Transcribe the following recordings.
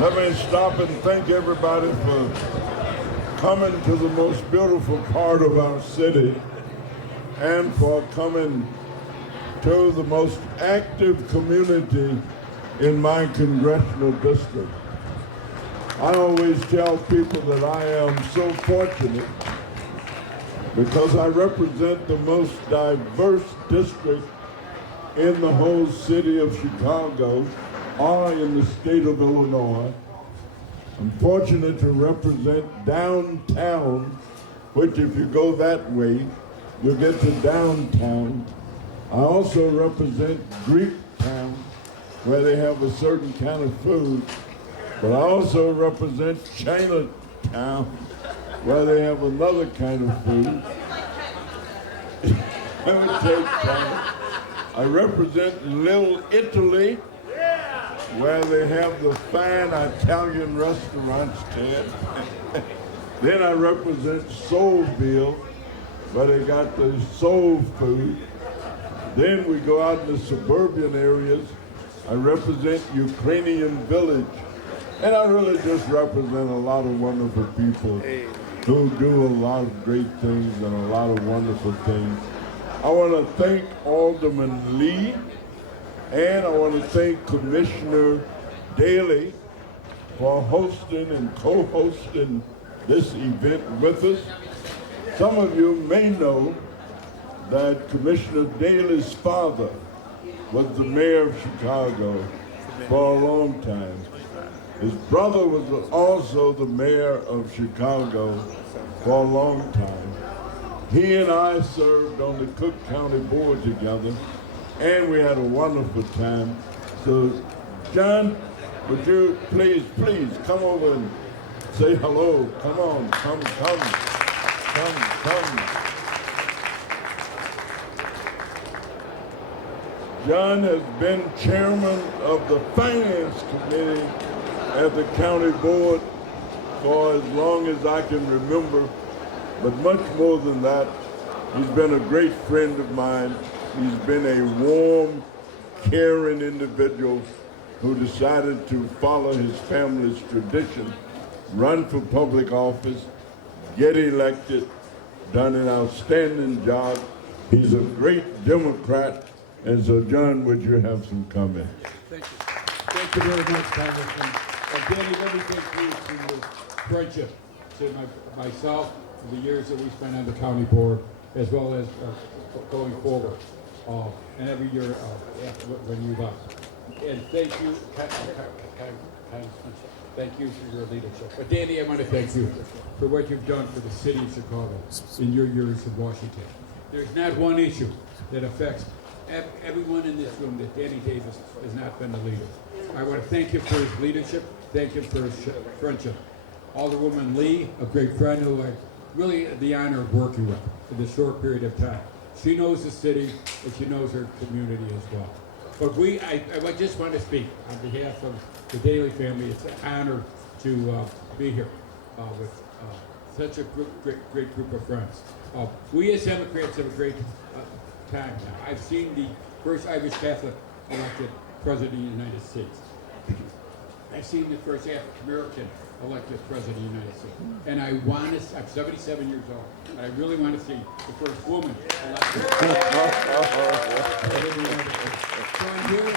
Let me stop and thank everybody for coming to the most beautiful part of our city and for coming to the most active community in my congressional district. I always tell people that I am so fortunate because I represent the most diverse district in the whole city of Chicago or in the state of Illinois. I'm fortunate to represent downtown, which if you go that way, you'll get to downtown. I also represent Greektown, where they have a certain kind of food, but I also represent Chinatown, where they have another kind of food. Let me take China. I represent Little Italy, where they have the fine Italian restaurants, Ted. Then I represent Soulville, where they got the soul food. Then we go out in the suburban areas. I represent Ukrainian Village. And I really just represent a lot of wonderful people who do a lot of great things and a lot of wonderful things. I want to thank Alderman Lee, and I want to thank Commissioner Daley for hosting and co-hosting this event with us. Some of you may know that Commissioner Daley's father was the mayor of Chicago for a long time. His brother was also the mayor of Chicago for a long time. He and I served on the Cook County Board together, and we had a wonderful time. So, John, would you please come over and say hello? Come on, come. John has been chairman of the Finance Committee at the County Board for as long as I can remember, but much more than that, he's been a great friend of mine. He's been a warm, caring individual who decided to follow his family's tradition, run for public office, get elected, done an outstanding job. He's a great Democrat. And so, John, would you have some comments? Thank you. Thank you very much, Congressman. Danny, let me thank you for your friendship to myself, for the years that we spent on the county board, as well as going forward, and every year after when you left. And thank you, thank you for your leadership. But Danny, I want to thank you for what you've done for the city of Chicago in your years in Washington. There's not one issue that affects everyone in this room that Danny Davis has not been the leader. I want to thank him for his leadership, thank him for his friendship. Alderwoman Lee, a great friend who I really had the honor of working with for this short period of time. She knows the city and she knows her community as well. But I just want to speak on behalf of the Daley family. It's an honor to be here with such a great group of friends. We as Democrats have a great time now. I've seen the first Irish Catholic elected president of the United States. I've seen the first African American elected president of the United States. And I'm 77 years old, and I really want to see the first woman elected. So I'm here to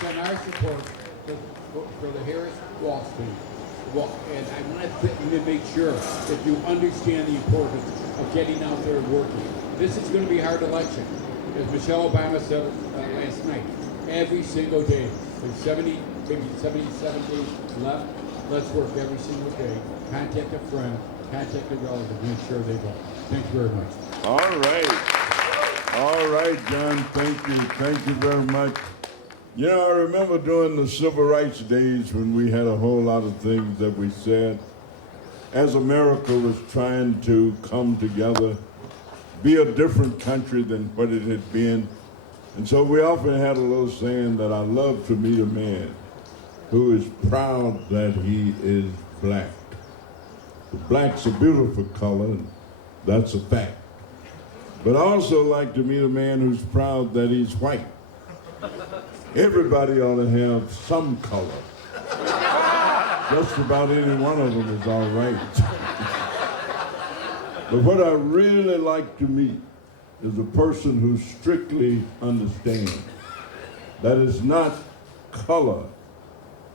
send our support for the Harris Wall Street. And I want to make sure that you understand the importance of getting out there and working. This is going to be a hard election. As Michelle Obama said last night, every single day, there's 70, maybe 77 days left. Let's work every single day. Contact a friend, contact a relative, make sure they vote. Thank you very much. All right, John, thank you very much. You know, I remember during the Civil Rights days when we had a whole lot of things that we said. As America was trying to come together, be a different country than what it had been. And so we often had a little saying that I love to meet a man who is proud that he is black. Black's a beautiful color, and that's a fact. But I also like to meet a man who's proud that he's white. Everybody ought to have some color. Just about any one of them is all right. But what I really like to meet is a person who strictly understands that it's not color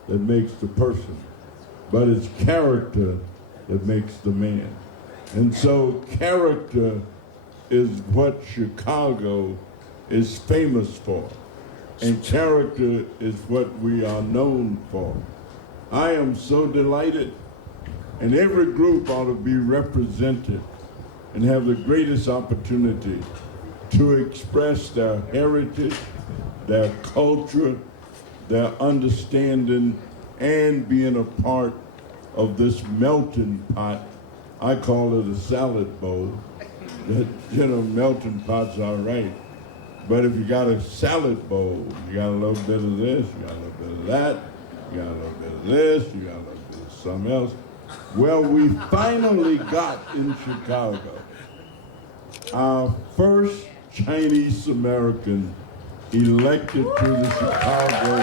that makes the person, but it's character that makes the man. And so character is what Chicago is famous for, and character is what we are known for. I am so delighted, and every group ought to be represented and have the greatest opportunity to express their heritage, their culture, their understanding, and being a part of this melting pot. I call it a salad bowl. That, melting pot's all right. But if you got a salad bowl, you got a little bit of this, you got a little bit of that, you got a little bit of this, you got a little bit of something else. Well, we finally got in Chicago our first Chinese American elected to the Chicago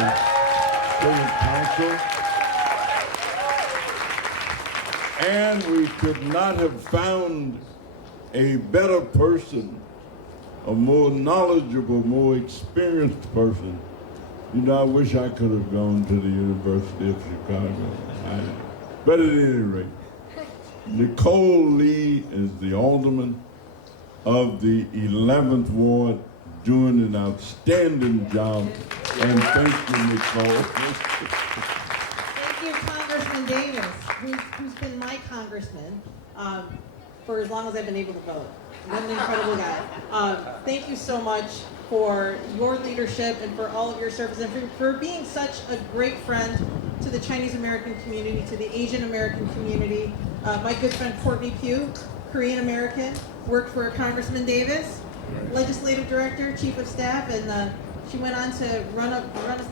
City Council. And we could not have found a better person, a more knowledgeable, more experienced person. I wish I could have gone to the University of Chicago. But at any rate, Nicole Lee is the alderman of the 11th Ward, doing an outstanding job. And thank you, Nicole. Thank you, Congressman Davis, who's been my congressman for as long as I've been able to vote. What an incredible guy. Thank you so much for your leadership and for all of your service and for being such a great friend to the Chinese American community, to the Asian American community. My good friend Courtney Pugh, Korean American, worked for Congressman Davis, legislative director, chief of staff, and she went on to run a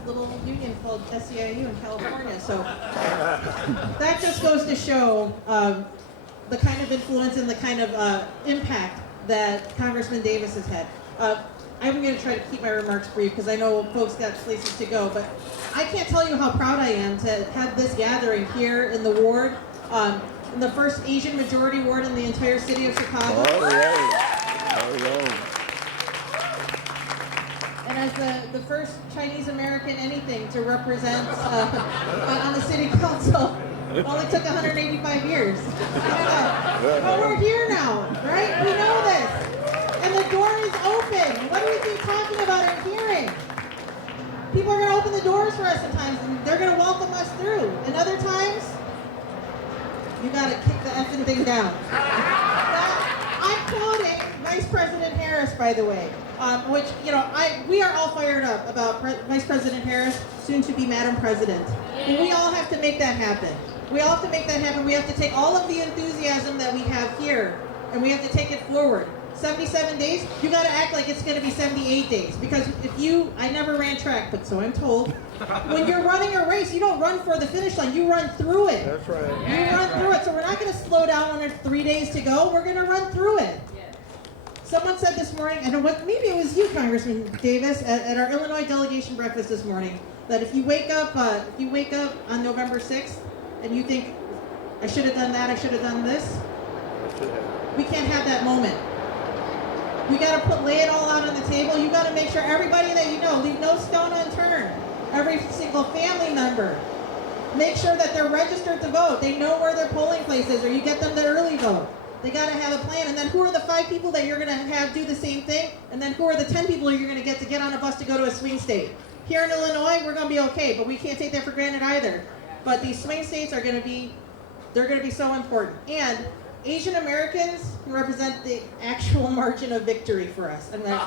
little union called SEIU in California. So that just goes to show the kind of influence and the kind of impact that Congressman Davis has had. I'm going to try to keep my remarks brief because I know folks got places to go, but I can't tell you how proud I am to have this gathering here in the ward, in the first Asian majority ward in the entire city of Chicago. All right. All right. And as the first Chinese American anything to represent on the city council. It only took 185 years. But we're here now, right? We know this. And the door is open. What do we keep talking about and hearing? People are going to open the doors for us sometimes, and they're going to welcome us through. And other times, you got to kick the effing thing down. I'm quoting Vice President Harris, by the way, which, we are all fired up about Vice President Harris, soon to be Madam President. And we all have to make that happen. We all have to make that happen. We have to take all of the enthusiasm that we have here, and we have to take it forward. 77 days, you got to act like it's going to be 78 days. Because I never ran track, but so I'm told, when you're running a race, you don't run for the finish line, you run through it. That's right. You run through it. So we're not going to slow down when there's 3 days to go. We're going to run through it. Someone said this morning, maybe it was you, Congressman Davis, at our Illinois delegation breakfast this morning, that if you wake up on November 6th, and you think, I should have done that, I should have done this, we can't have that moment. You got to lay it all out on the table. You got to make sure everybody that you know, leave no stone unturned. Every single family member, make sure that they're registered to vote. They know where their polling place is, or you get them the early vote. They got to have a plan. And then who are the 5 people that you're going to have do the same thing? And then who are the 10 people you're going to get on a bus to go to a swing state? Here in Illinois, we're going to be okay, but we can't take that for granted either. But these swing states are going to be so important. And Asian Americans can represent the actual margin of victory for us. I mean,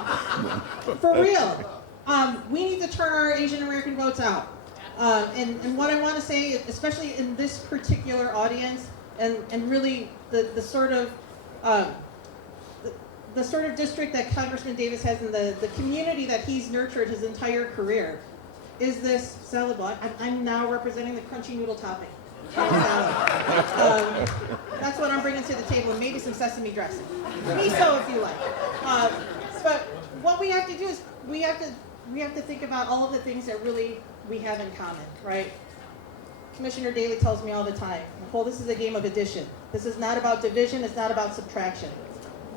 for real. We need to turn our Asian American votes out. And what I want to say, especially in this particular audience, and really the sort of district that Congressman Davis has in the community that he's nurtured his entire career, is this salad block. I'm now representing the crunchy noodle topping. That's what I'm bringing to the table, and maybe some sesame dressing. Miso, if you like. But what we have to do is we have to think about all of the things that really we have in common, right? Commissioner Daley tells me all the time, Nicole, this is a game of addition. This is not about division, it's not about subtraction.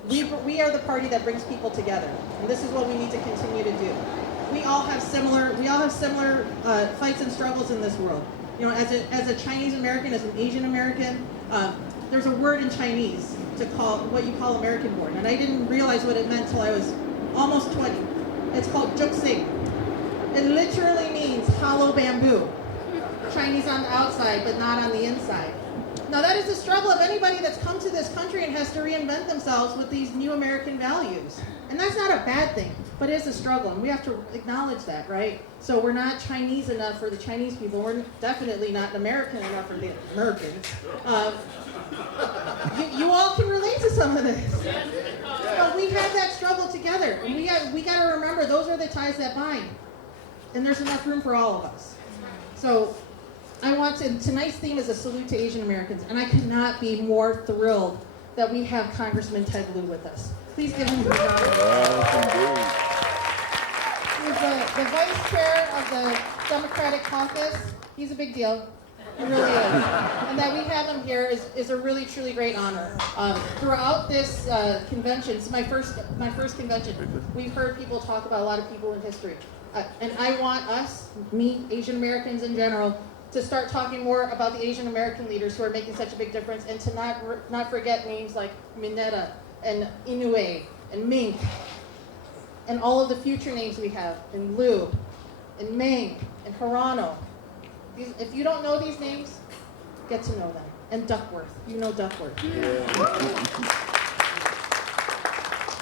We are the party that brings people together, and this is what we need to continue to do. We all have similar fights and struggles in this world. You know, as a Chinese American, as an Asian American, there's a word in Chinese to call what you call American born, and I didn't realize what it meant till I was almost 20. It's called juxing. It literally means hollow bamboo. Chinese on the outside, but not on the inside. Now that is the struggle of anybody that's come to this country and has to reinvent themselves with these new American values. And that's not a bad thing, but it is a struggle, and we have to acknowledge that, right? So we're not Chinese enough for the Chinese people. We're definitely not American enough for the Americans. You all can relate to some of this. But we have that struggle together, and we got to remember those are the ties that bind. And there's enough room for all of us. So tonight's theme is a salute to Asian Americans, and I cannot be more thrilled that we have Congressman Ted Lieu with us. Please give him a round. He's the vice chair of the Democratic caucus. He's a big deal. He really is. And that we have him here is a really, truly great honor. Throughout this convention, it's my first convention, we've heard people talk about a lot of people in history. And I want us, me, Asian Americans in general, to start talking more about the Asian American leaders who are making such a big difference, and to not forget names like Mineta and Inoue and Mink and all of the future names we have, and Liu and Ming and Hirano. If you don't know these names, get to know them. And Duckworth. You know Duckworth. Yeah.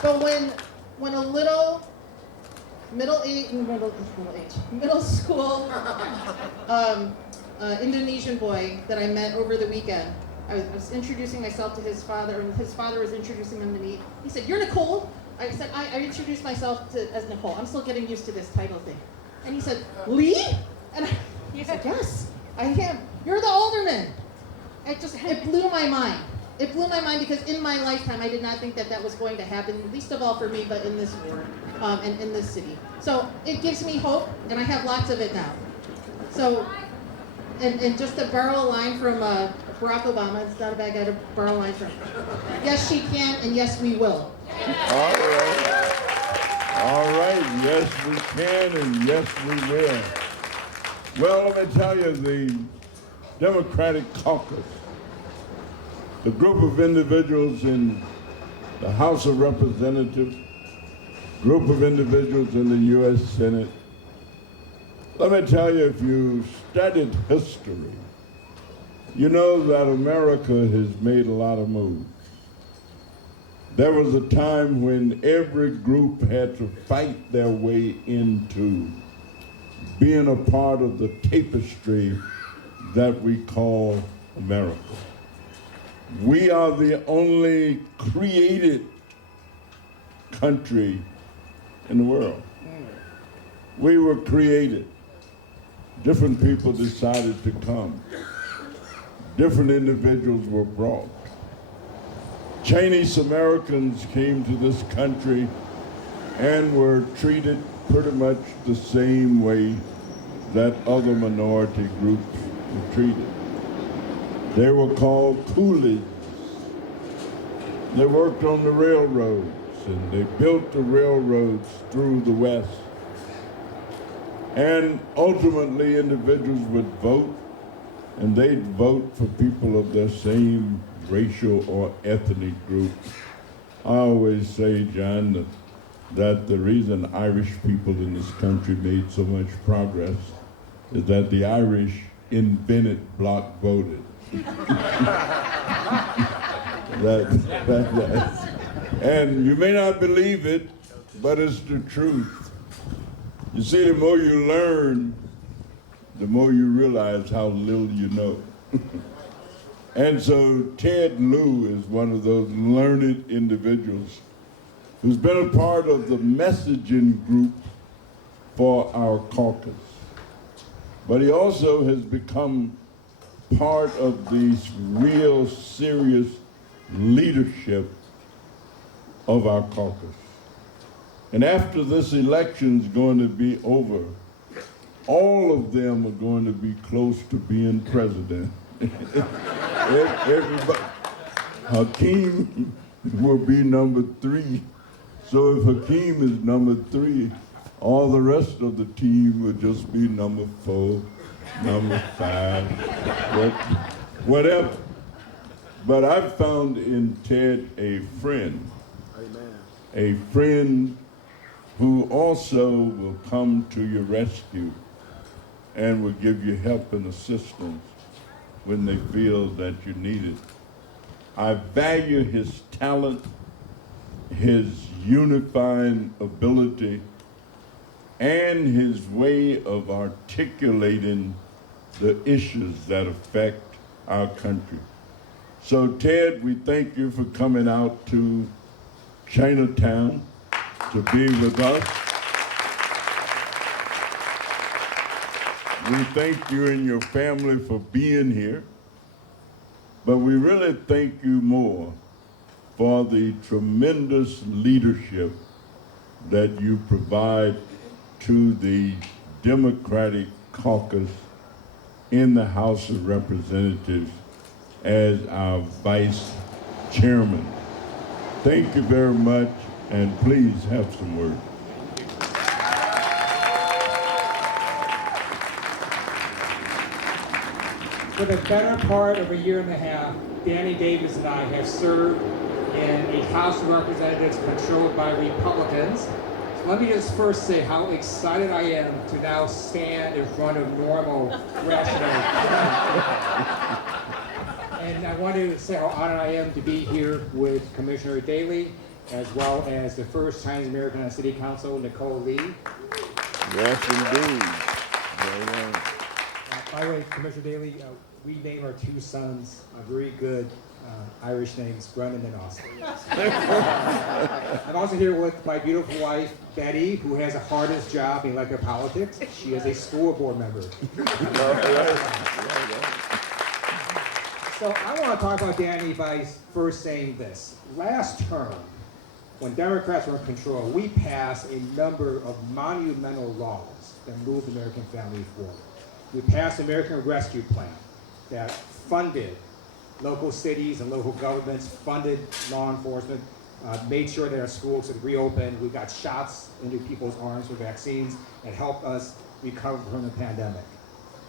But when a little middle school Indonesian boy that I met over the weekend, I was introducing myself to his father, and his father was introducing him to me. He said, "You're Nicole?" I said, I introduced myself as Nicole. I'm still getting used to this title thing. And he said, "Lee?" And he said, "Yes, I am. You're the alderman." It blew my mind. It blew my mind because in my lifetime, I did not think that was going to happen, least of all for me, but in this ward and in this city. So it gives me hope, and I have lots of it now. So, and just to borrow a line from Barack Obama, it's not a bad guy to borrow a line from. Yes, she can, and yes, we will. All right. All right. Yes, we can, and yes, we will. Well, let me tell you, the Democratic caucus, the group of individuals in the House of Representatives, group of individuals in the U.S. Senate, let me tell you, if you studied history, you know that America has made a lot of moves. There was a time when every group had to fight their way into being a part of the tapestry that we call America. We are the only created country in the world. We were created. Different people decided to come. Different individuals were brought. Chinese Americans came to this country and were treated pretty much the same way that other minority groups were treated. They were called coolies. They worked on the railroads, and they built the railroads through the West. And ultimately, individuals would vote, and they'd vote for people of their same racial or ethnic group. I always say, John, that the reason Irish people in this country made so much progress is that the Irish invented block voting. And you may not believe it, but it's the truth. You see, the more you learn, the more you realize how little you know. And so Ted Lieu is one of those learned individuals who's been a part of the messaging group for our caucus. But he also has become part of the real serious leadership of our caucus. And after this election's going to be over, all of them are going to be close to being president. Everybody, Hakeem will be number 3. So if Hakeem is number 3, all the rest of the team will just be number 4, number 5, whatever. But I've found in Ted a friend. Amen. A friend who also will come to your rescue and will give you help and assistance when they feel that you need it. I value his talent, his unifying ability, and his way of articulating the issues that affect our country. So Ted, we thank you for coming out to Chinatown to be with us. We thank you and your family for being here, but we really thank you more for the tremendous leadership that you provide to the Democratic caucus in the House of Representatives as our vice chairman. Thank you very much, and please have some words. For the better part of a year and a half, Danny Davis and I have served in a House of Representatives controlled by Republicans. So let me just first say how excited I am to now stand in front of normal, rational. And I want to say how honored I am to be here with Commissioner Daley, as well as the first Chinese American on City Council, Nicole Lee. Yes, indeed. Very well. By the way, Commissioner Daley, we name our 2 sons very good Irish names, Brennan and Austin. I'm also here with my beautiful wife, Betty, who has the hardest job in elected politics. She is a school board member. So I want to talk about Danny by first saying this. Last term, when Democrats were in control, we passed a number of monumental laws that moved the American family forward. We passed the American Rescue Plan that funded local cities and local governments, funded law enforcement, made sure that our schools had reopened. We got shots into people's arms for vaccines and helped us recover from the pandemic.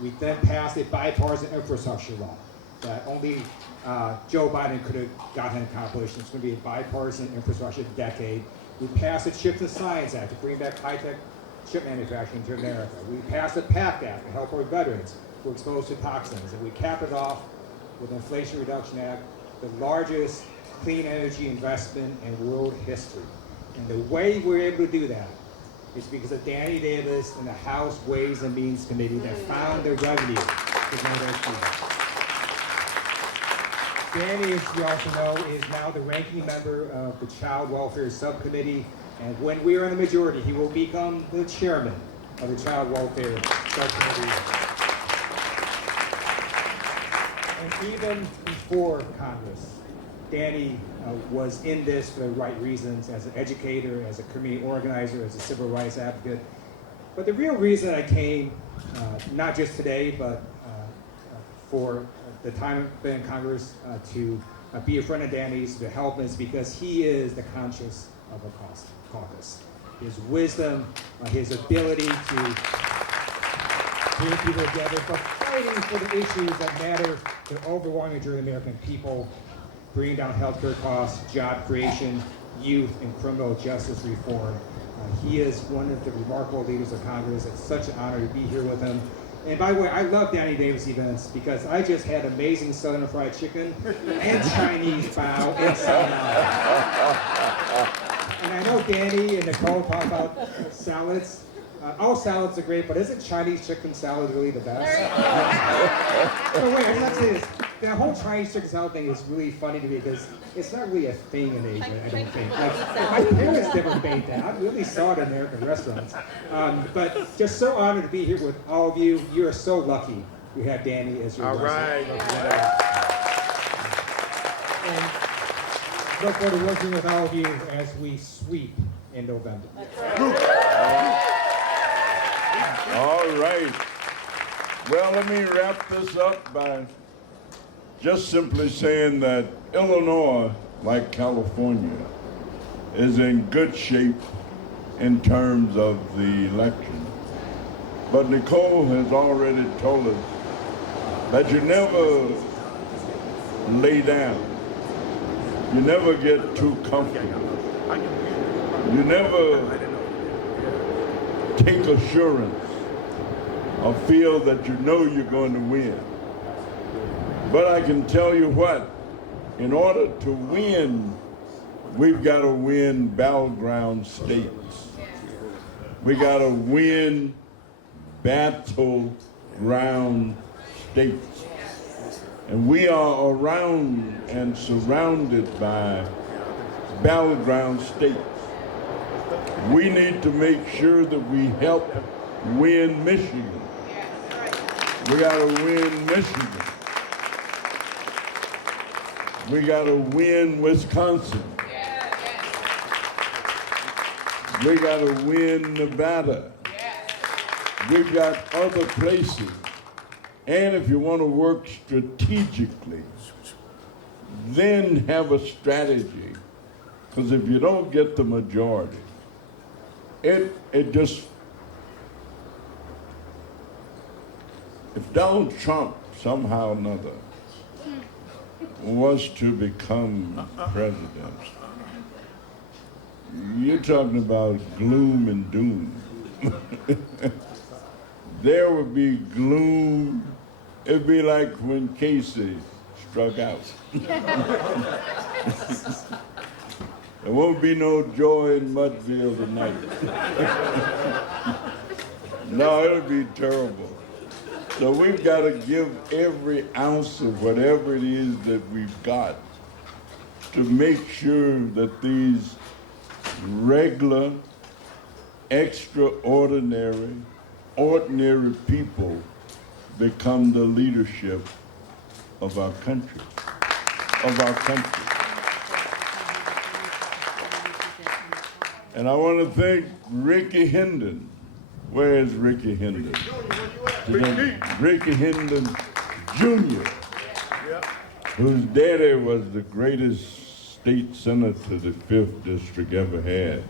We then passed a bipartisan infrastructure law that only Joe Biden could have gotten accomplished. It's going to be a bipartisan infrastructure decade. We passed the Chips and Science Act to bring back high-tech chip manufacturing to America. We passed the PACT Act to help our veterans who are exposed to toxins. And we capped it off with the Inflation Reduction Act, the largest clean energy investment in world history. And the way we're able to do that is because of Danny Davis and the House Ways and Means Committee that found the revenue to make those deals. Danny, as you also know, is now the ranking member of the Child Welfare Subcommittee, and when we are in the majority, he will become the chairman of the Child Welfare Subcommittee. And even before Congress, Danny was in this for the right reasons, as an educator, as a community organizer, as a civil rights advocate. But the real reason I came, not just today, but for the time I've been in Congress, to be a friend of Danny's, to help us, because he is the conscience of a caucus. His wisdom, his ability to bring people together, but fighting for the issues that matter to the overwhelming majority of the American people, bringing down healthcare costs, job creation, youth, and criminal justice reform. He is one of the remarkable leaders of Congress. It's such an honor to be here with him. And by the way, I love Danny Davis events because I just had amazing Southern fried chicken and Chinese bao and salad. And I know Danny and Nicole talk about salads. All salads are great, but isn't Chinese chicken salad really the best? So wait, I have to say this. That whole Chinese chicken salad thing is really funny to me because it's not really a thing in Asia, I don't think. Like, my parents never made that. I really saw it in American restaurants. But just so honored to be here with all of you. You are so lucky you have Danny as your representative. And look forward to working with all of you as we sweep in November. All right. Well, let me wrap this up by just simply saying that Illinois, like California, is in good shape in terms of the election. But Nicole has already told us that you never lay down. You never get too comfortable. You never take assurance or feel that you know you're going to win. But I can tell you what, in order to win, we've got to win battleground states. We got to win battleground states. And we are around and surrounded by battleground states. We need to make sure that we help win Michigan. We got to win Michigan. We got to win Wisconsin. We got to win Nevada. We've got other places. And if you want to work strategically, then have a strategy. Because if you don't get the majority, it just, if Donald Trump somehow or another was to become president, you're talking about gloom and doom. There would be gloom. It'd be like when Casey struck out. There won't be no joy in Mudville tonight. No, it'll be terrible. So we've got to give every ounce of whatever it is that we've got to make sure that these regular, extraordinary, ordinary people become the leadership of our country, And I want to thank Ricky Hendon. Where is Ricky Hendon? Ricky Hendon Jr., whose daddy was the greatest state senator the 5th District ever had,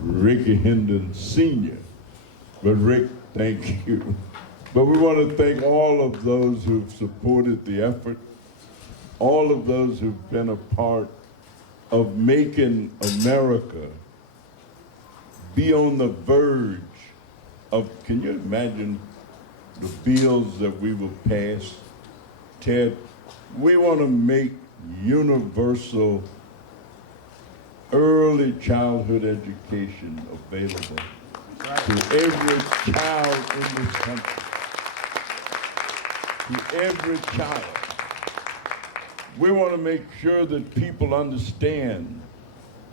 Ricky Hendon Sr. But Rick, thank you. But we want to thank all of those who've supported the effort, all of those who've been a part of making America be on the verge of, can you imagine the bills that we will pass? Ted, we want to make universal early childhood education available to every child in this country. To every child. We want to make sure that people understand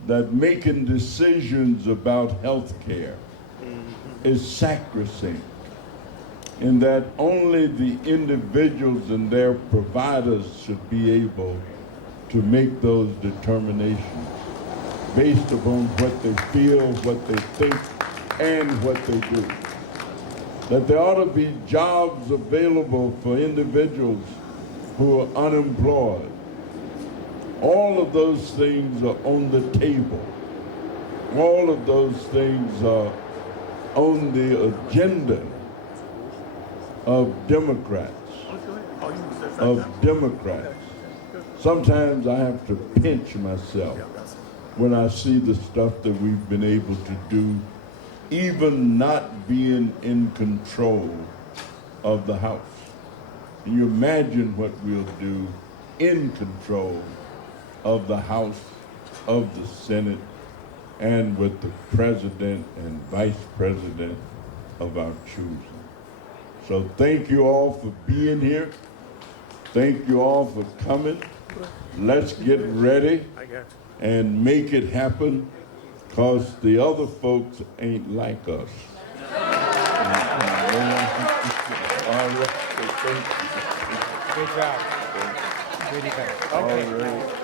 that making decisions about health care is sacrosanct, and that only the individuals and their providers should be able to make those determinations based upon what they feel, what they think, and what they do. That there ought to be jobs available for individuals who are unemployed. All of those things are on the table. All of those things are on the agenda of Democrats. Sometimes I have to pinch myself when I see the stuff that we've been able to do, even not being in control of the House. Can you imagine what we'll do in control of the House, of the Senate, and with the President and Vice President of our choosing? So thank you all for being here. Thank you all for coming. Let's get ready and make it happen, because the other folks ain't like us. All right. Good job. Really good. Okay. All right.